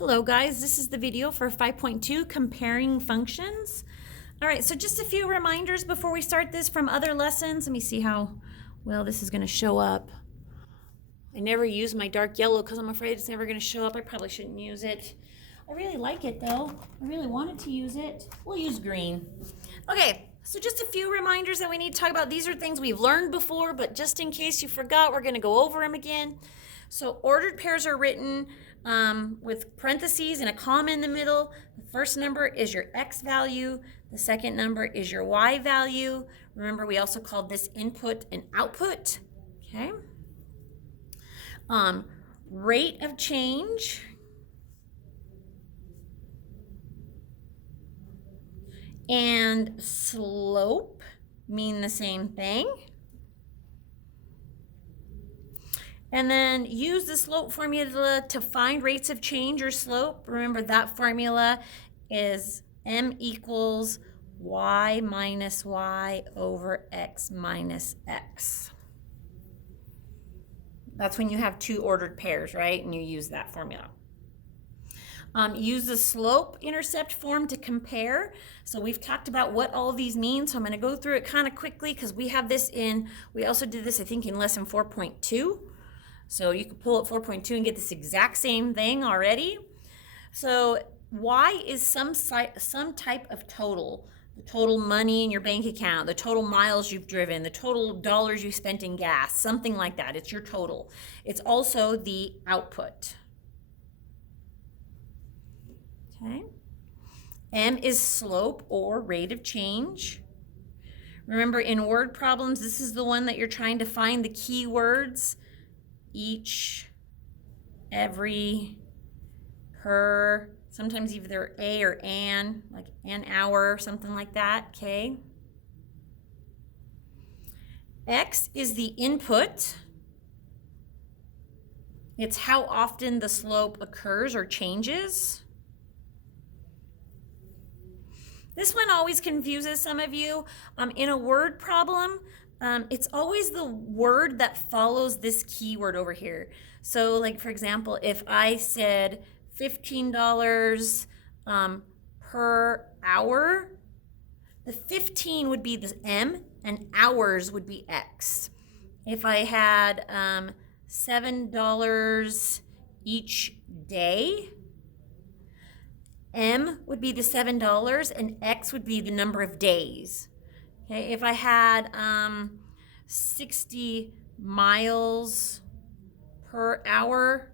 Hello guys, this is the video for 5.2, comparing functions. All right, so just a few reminders before we start this from other lessons. Let me see how well this is going to show up. I never use my dark yellow because I'm afraid it's never going to show up. I probably shouldn't use it. I really like it though. I really wanted to use it. We'll use green. Okay, so just a few reminders that we need to talk about. These are things we've learned before, but just in case you forgot, we're going to go over them again. So ordered pairs are written with parentheses and a comma in the middle. The first number is your x value. The second number is your y value. Remember, we also called this input and output. Okay. Rate of change. And slope mean the same thing. And then use the slope formula to find rates of change or slope. Remember that formula is m equals y minus y over x minus x. That's when you have two ordered pairs, right? And you use that formula. Use the slope-intercept form to compare. So we've talked about what all of these mean, so I'm going to go through it kind of quickly because we have this we also did this, I think, in lesson 4.2. So you could pull up 4.2 and get this exact same thing already. So y is some type of total. The total money in your bank account, the total miles you've driven, the total dollars you spent in gas, something like that. It's your total. It's also the output. Okay. M is slope or rate of change. Remember, in word problems, this is the one that you're trying to find the key words. Each, every, per, sometimes either a or an, like an hour, something like that, okay? X is the input. It's how often the slope occurs or changes. This one always confuses some of you. In a word problem, it's always the word that follows this keyword over here. So like, for example, if I said $15 per hour, the 15 would be the M and hours would be X. If I had $7 each day, M would be the $7 and X would be the number of days. Okay, if I had 60 miles per hour,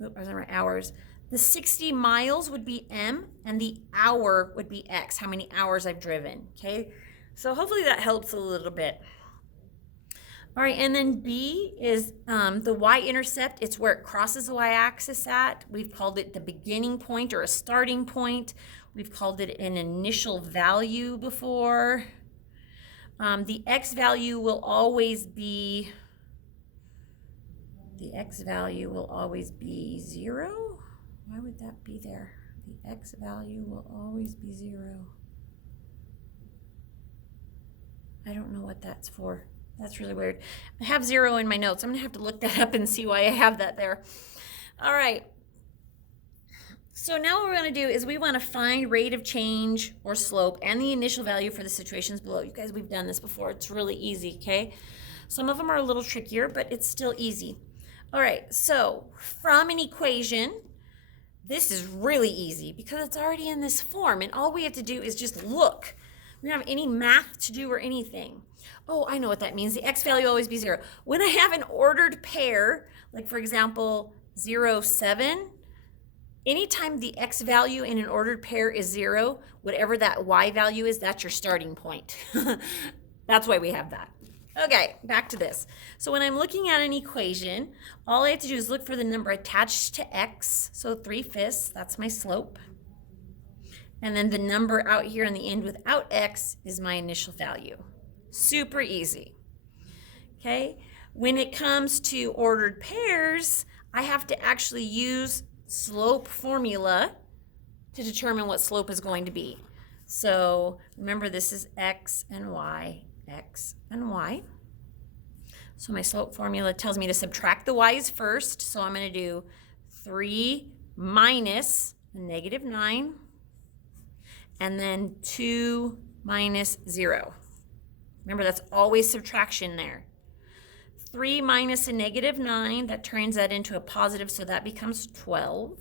I wasn't right, hours. The 60 miles would be M and the hour would be X, how many hours I've driven. Okay, so hopefully that helps a little bit. All right, and then B is the y-intercept. It's where it crosses the y-axis at. We've called it the beginning point or a starting point. We've called it an initial value before. The x value will always be, zero. Why would that be there? The x value will always be 0. I don't know what that's for. That's really weird. I have 0 in my notes. I'm going to have to look that up and see why I have that there. All right. So now what we're going to do is we want to find rate of change or slope and the initial value for the situations below. You guys, we've done this before. It's really easy, okay? Some of them are a little trickier, but it's still easy. All right, so from an equation, this is really easy because it's already in this form, and all we have to do is just look. We don't have any math to do or anything. Oh, I know what that means. The x value will always be 0. When I have an ordered pair, like for example, 0, 7, anytime the x value in an ordered pair is 0, whatever that y value is, that's your starting point. That's why we have that. Okay, back to this. So when I'm looking at an equation, all I have to do is look for the number attached to x. So 3/5, that's my slope. And then the number out here in the end without x is my initial value. Super easy. Okay, when it comes to ordered pairs, I have to actually use slope formula to determine what slope is going to be. So remember, this is x and y, x and y. So my slope formula tells me to subtract the y's first. So I'm going to do 3 minus negative 9, and then 2 minus 0. Remember, that's always subtraction there. 3 minus a negative 9, that turns that into a positive, so that becomes 12.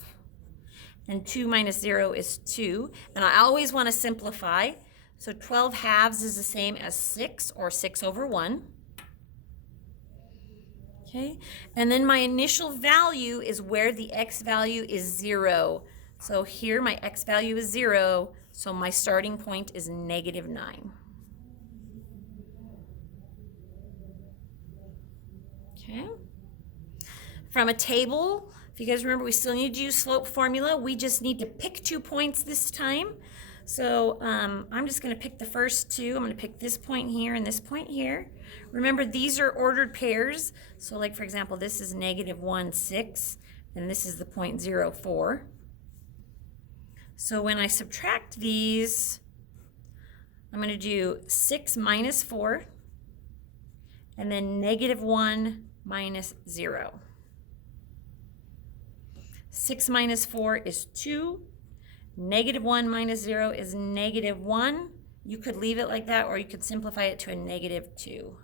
And 2 minus 0 is 2. And I always want to simplify. So 12 halves is the same as 6, or 6 over 1. Okay, and then my initial value is where the x value is 0. So here my x value is 0, so my starting point is negative 9. Okay. From a table, if you guys remember, we still need to use slope formula. We just need to pick 2 points this time. So I'm just going to pick the first two. I'm going to pick this point here and this point here. Remember, these are ordered pairs. So like, for example, this is negative 1, 6, and this is the point 0, 4. So when I subtract these, I'm going to do 6 minus 4, and then negative 1 minus 0. 6 minus 4 is 2. Negative 1 minus 0 is negative 1. You could leave it like that, or you could simplify it to a negative 2.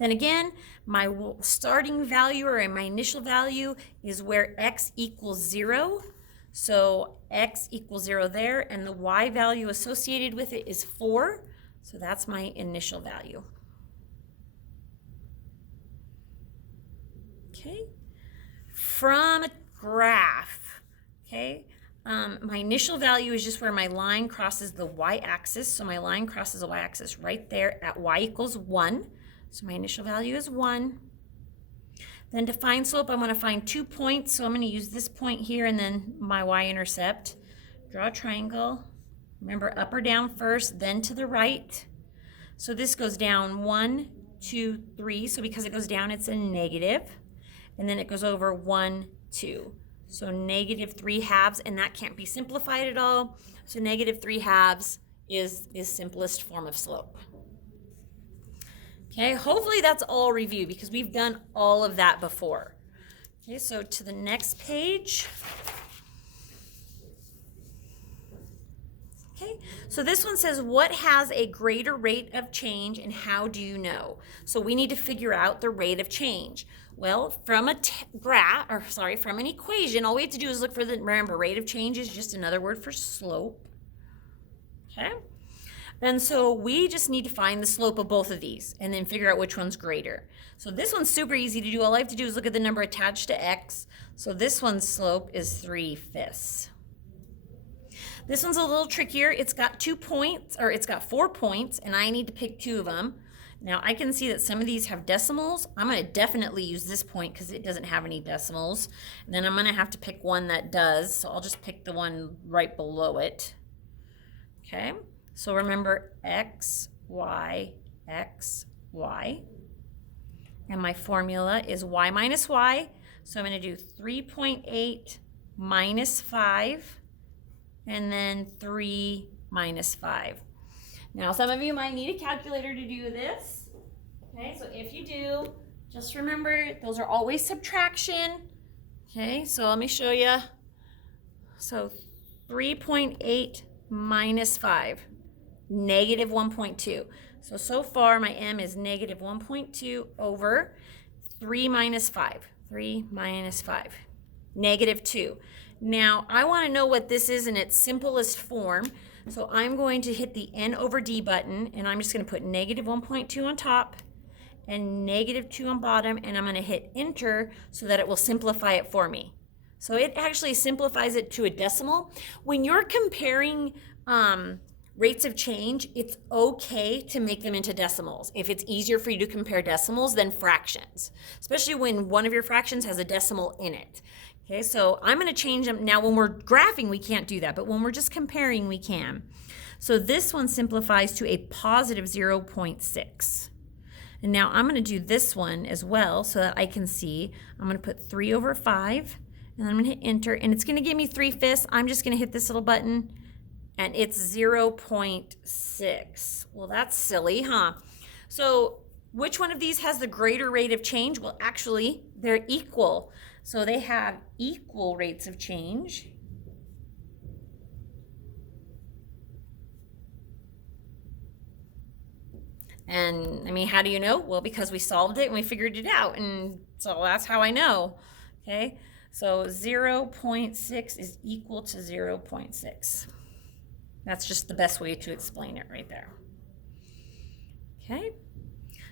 Then again, my starting value, or my initial value, is where x equals 0. So x equals 0 there, and the y value associated with it is 4. So that's my initial value. Okay. From a graph, okay, my initial value is just where my line crosses the y-axis. So my line crosses the y-axis right there at y equals 1. So my initial value is 1. Then to find slope, I'm going to find 2 points. So I'm going to use this point here and then my y-intercept. Draw a triangle. Remember, up or down first, then to the right. So this goes down 1, 2, 3. So because it goes down, it's a negative. And then it goes over 1, 2. So negative 3 halves, and that can't be simplified at all. So negative 3 halves is the simplest form of slope. Okay, hopefully that's all review, because we've done all of that before. Okay, so to the next page. Okay, so this one says, what has a greater rate of change and how do you know? So we need to figure out the rate of change. Well, from a from an equation, all we have to do is look for remember, rate of change is just another word for slope. Okay? And so we just need to find the slope of both of these and then figure out which one's greater. So this one's super easy to do. All I have to do is look at the number attached to x. So this one's slope is 3/5. This one's a little trickier. It's got 2 points, or it's got 4 points, and I need to pick 2 of them. Now I can see that some of these have decimals. I'm going to definitely use this point because it doesn't have any decimals. And then I'm going to have to pick one that does. So I'll just pick the one right below it. Okay. So remember, x, y, x, y. And my formula is y minus y. So I'm going to do 3.8 minus 5, and then 3 minus 5. Now, some of you might need a calculator to do this. Okay, so if you do, just remember, those are always subtraction. Okay, so let me show you. So 3.8 minus 5, negative 1.2. So far my m is negative 1.2 over 3 minus 5. 3 minus 5, negative 2. Now, I want to know what this is in its simplest form. So I'm going to hit the n over d button, and I'm just going to put negative 1.2 on top and negative 2 on bottom, and I'm going to hit enter so that it will simplify it for me. So it actually simplifies it to a decimal. When you're comparing rates of change, it's okay to make them into decimals if it's easier for you to compare decimals than fractions, especially when one of your fractions has a decimal in it. Okay, so I'm going to change them. Now, when we're graphing, we can't do that, but when we're just comparing, we can. So this one simplifies to a positive 0.6. And now I'm going to do this one as well so that I can see. I'm going to put 3 over 5, and then I'm going to hit enter, and it's going to give me 3/5. I'm just going to hit this little button, and it's 0.6. Well, that's silly, huh? So Which one of these has the greater rate of change? Well, actually, they're equal. So they have equal rates of change. And I mean, how do you know? Well, because we solved it and we figured it out. And so that's how I know. Okay, so 0.6 is equal to 0.6. That's just the best way to explain it right there. Okay,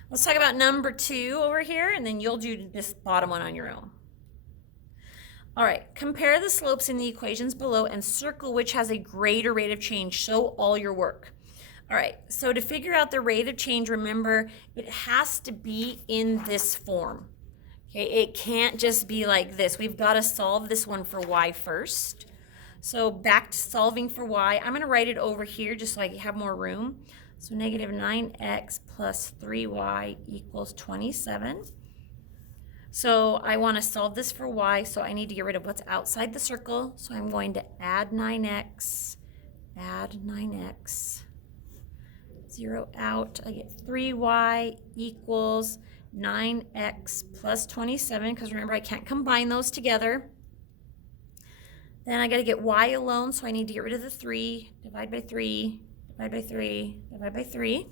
let's talk about number 2 over here, and then you'll do this bottom one on your own. All right, compare the slopes in the equations below and circle which has a greater rate of change. Show all your work. All right, so to figure out the rate of change, remember, it has to be in this form. Okay, it can't just be like this. We've got to solve this one for y first. So back to solving for y. I'm going to write it over here just so I have more room. So negative 9x plus 3y equals 27. So I want to solve this for y, so I need to get rid of what's outside the circle. So I'm going to add 9x, 0 out. I get 3y equals 9x plus 27, because remember I can't combine those together. Then I got to get y alone, so I need to get rid of the 3. Divide by 3, divide by 3, divide by 3.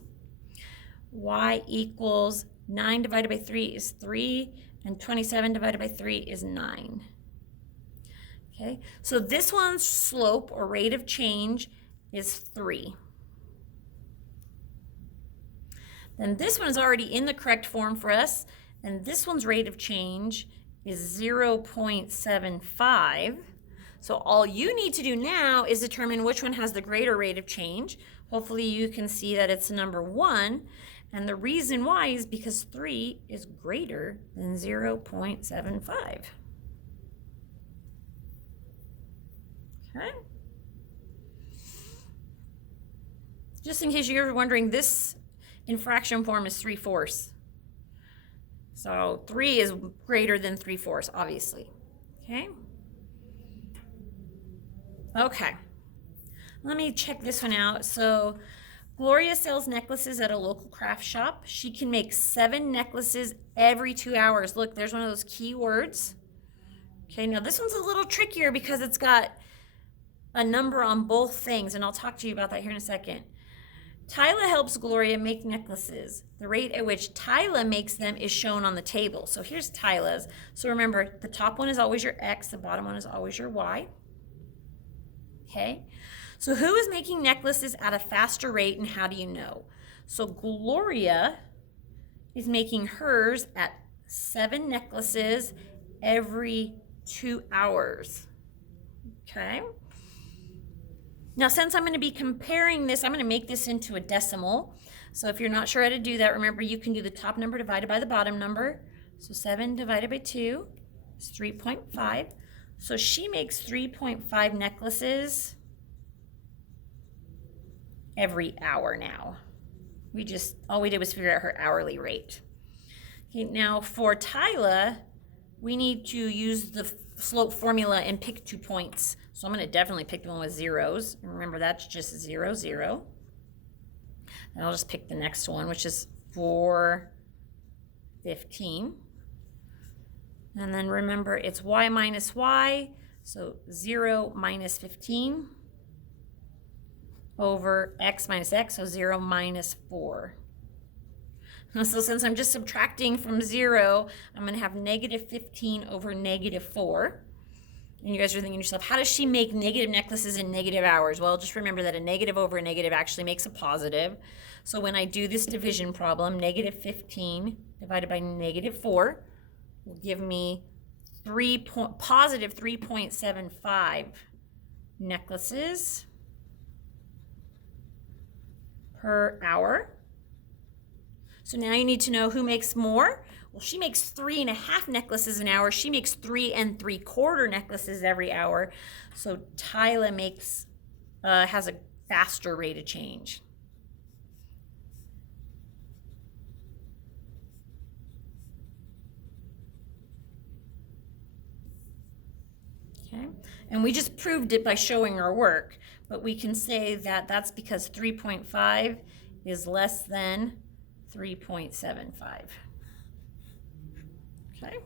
Y equals 9 divided by 3 is 3, and 27 divided by 3 is 9. Okay, so this one's slope or rate of change is 3. Then this one is already in the correct form for us, and this one's rate of change is 0.75. So all you need to do now is determine which one has the greater rate of change. Hopefully you can see that it's number 1, and the reason why is because 3 is greater than 0.75. Okay. Just in case you're ever wondering, this in fraction form is 3/4. So 3 is greater than 3/4, obviously. Okay. Okay. Let me check this one out. So Gloria sells necklaces at a local craft shop. She can make 7 necklaces every 2 hours. Look, there's one of those key words. Okay, now this one's a little trickier because it's got a number on both things, and I'll talk to you about that here in a second. Tyla helps Gloria make necklaces. The rate at which Tyla makes them is shown on the table. So here's Tyla's. So remember, the top one is always your X, the bottom one is always your Y. Okay, so who is making necklaces at a faster rate, and how do you know? So Gloria is making hers at 7 necklaces every 2 hours. Okay. Now, since I'm going to be comparing this, I'm going to make this into a decimal. So if you're not sure how to do that, remember you can do the top number divided by the bottom number. So 7 divided by 2 is 3.5. So she makes 3.5 necklaces every hour now. All we did was figure out her hourly rate. Okay, now for Tyla, we need to use the slope formula and pick 2 points. So I'm going to definitely pick the one with zeros. And remember, that's just 0, 0. And I'll just pick the next one, which is 4, 15. And then remember, it's y minus y, so 0 minus 15 over x minus x, so 0 minus 4. So since I'm just subtracting from 0, I'm going to have negative 15 over negative 4. And you guys are thinking to yourself, how does she make negative necklaces in negative hours? Well, just remember that a negative over a negative actually makes a positive. So when I do this division problem, negative 15 divided by negative 4 will give me positive 3.75 necklaces per hour. So now you need to know who makes more. Well, she makes 3.5 necklaces an hour. She makes 3 3/4 necklaces every hour. So Tyla has a faster rate of change. Okay, and we just proved it by showing our work, but we can say that that's because 3.5 is less than 3.75. Okay.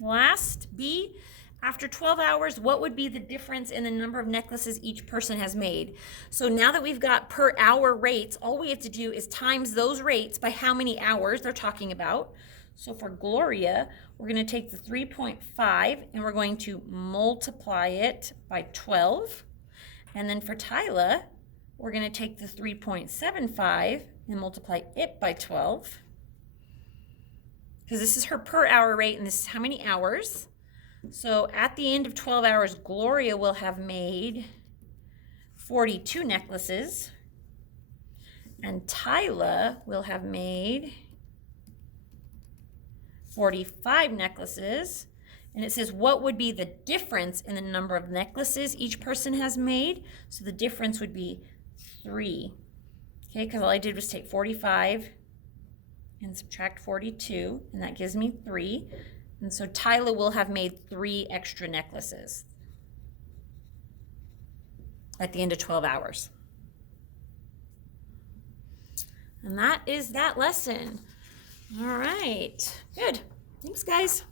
Last B, after 12 hours, what would be the difference in the number of necklaces each person has made? So now that we've got per hour rates, all we have to do is times those rates by how many hours they're talking about. So for Gloria, we're going to take the 3.5 and we're going to multiply it by 12. And then for Tyla, we're going to take the 3.75 and multiply it by 12. Because this is her per hour rate and this is how many hours. So at the end of 12 hours, Gloria will have made 42 necklaces. And Tyla will have made 45 necklaces. And it says, what would be the difference in the number of necklaces each person has made? So the difference would be 3. Okay, because all I did was take 45 and subtract 42, and that gives me 3. And so Tyla will have made 3 extra necklaces at the end of 12 hours. And that is that lesson. All right, good. Thanks, guys.